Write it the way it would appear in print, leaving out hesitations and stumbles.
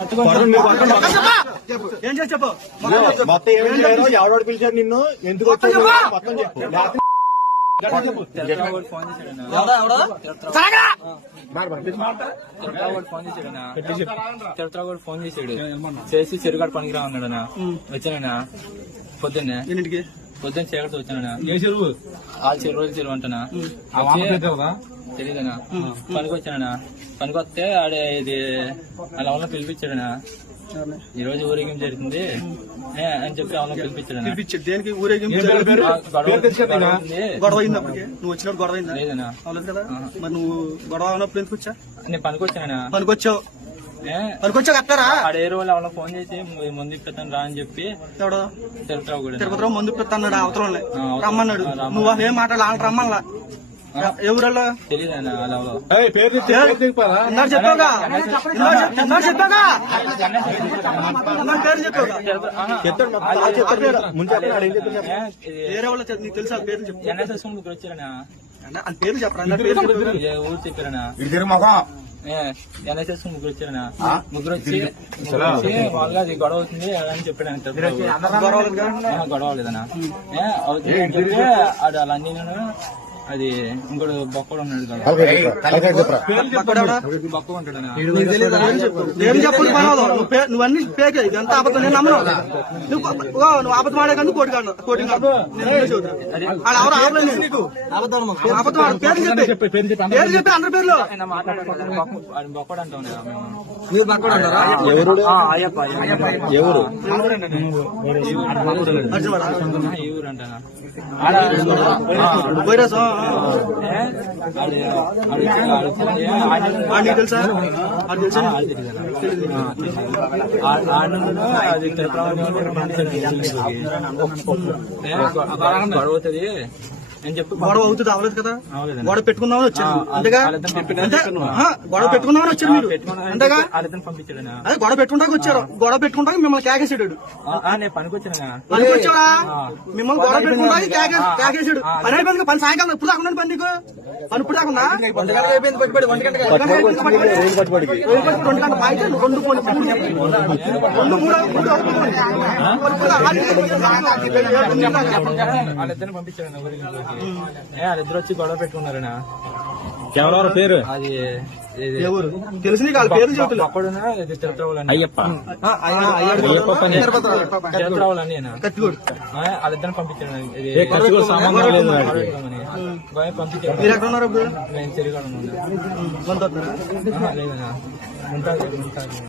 ఏం చేసి చెప్పు మొత్తం ఏం చేయాలో ఎవడోడు పిలిచాడు నిన్ను ఎందుకు వచ్చావు మొత్తం చెప్పు. ఫోన్ చేసాడు చేసి చెరుగాడు పనికి రా ఉన్నాడనా వచ్చానన్నా పొద్దున్నే పొద్దున్న చీకటి వచ్చానన్నా ఆ చెరువు అంటానా తెలీదనా పనికి వచ్చానన్నా పనికి వస్తే ఆడే ఇది అలా ఉన్న పిలిపించాడనా ఈ రోజు ఊరేగింపు జరుగుతుంది అని చెప్పి అవును పిలిపించాడు. దేనికి ఊరేగింపు? గొడవ అయింది అప్పటికే నువ్వు వచ్చినప్పుడు గొడవ అయిందా? లేదనా అవలేదు కదా. మరి నువ్వు గొడవ అన్నప్పుడు ఎందుకు వచ్చా? నేను పనికి వచ్చానా పనికొచ్చావు కట్టారా? ఆడ ఏ రోజు వాళ్ళ ఫోన్ చేసి ముందు ఇప్పిస్తాను రా అని చెప్పి తిరుపతిరావు ముందు ఇప్పిస్తాడు అవతల రమ్మన్నాడు. నువ్వు ఏం మాట్లాడాలి రమ్మల్లా ఎవరల్లా తెలీదన్నా చెప్పాగా వేరే వాళ్ళ నీకు తెలుసా పేరు చెప్పు. ఎన్ఎస్ఎస్ ముగ్గురు వచ్చారనా అని పేరు చెప్పరా? ఊరు చెప్పారనా ఎన్ఎస్ఎస్ ముగ్గురు వచ్చారనా ముగ్గురు వచ్చి వాళ్ళగా అది గొడవ అవుతుంది అని చెప్పాడు. గొడవ లేదనా అవుతుంది అని చెప్పి ఆడు అలా అన్ని అది ఇంకోటి బొక్కడు ఉన్నాడు కదా బొక్క ఉంటాడనా నువ్వన్నీ పేకే ఇదంతా అబద్ధం. నేను నమ్మను. నువ్వు అబద్ధం ఆడే కానీ కోటి పేరు చెప్పి అందరి పేర్లు బొక్కడు అంటాం ఎవరు ఈ ఊరు అంటానా వైరస్ తెలుసా? అది గొడవ అవుతుంది అని చెప్పి గొడవ అవుతుంది అవ్వలేదు కదా. గొడవ పెట్టుకుందామని వచ్చారు అంతేగా. గొడవ పెట్టుకుందామని వచ్చారు మీరు అంతేగా. అదే గొడవ పెట్టుకుంటాక వచ్చారు. గొడవ పెట్టుకుంటాక మిమ్మల్ని కేకేసాడు. నేను పనికి వచ్చానా పనికి వచ్చాడా? మిమ్మల్ని గొడవ పెట్టుకుంటాక కేకేసాడు. పని అయిపోయింది. పని సాయంకాలం ఎప్పుడు దాకా పని నీకు పని ఇప్పుడు దాకా 2 వాళ్ళిద్దరిని పంపించాడు వాళ్ళిద్దరు వచ్చి గొడవ పెట్టుకున్నారనా. ఎవరెవరు పేరు? అది ఎవరు తెలుసు నీకు? వాళ్ళ పేరు చెప్తున్నా. అప్పుడున్నా ఇది తిరుపతిరావులని అయ్యప్ప తిరుపతిరావులని వాళ్ళిద్దరిని పంపించాడు. పంపించాడు. మీరు ఎక్కడ ఉన్నారు? నేను చెరుగాడు లేదనా ఉంటాను.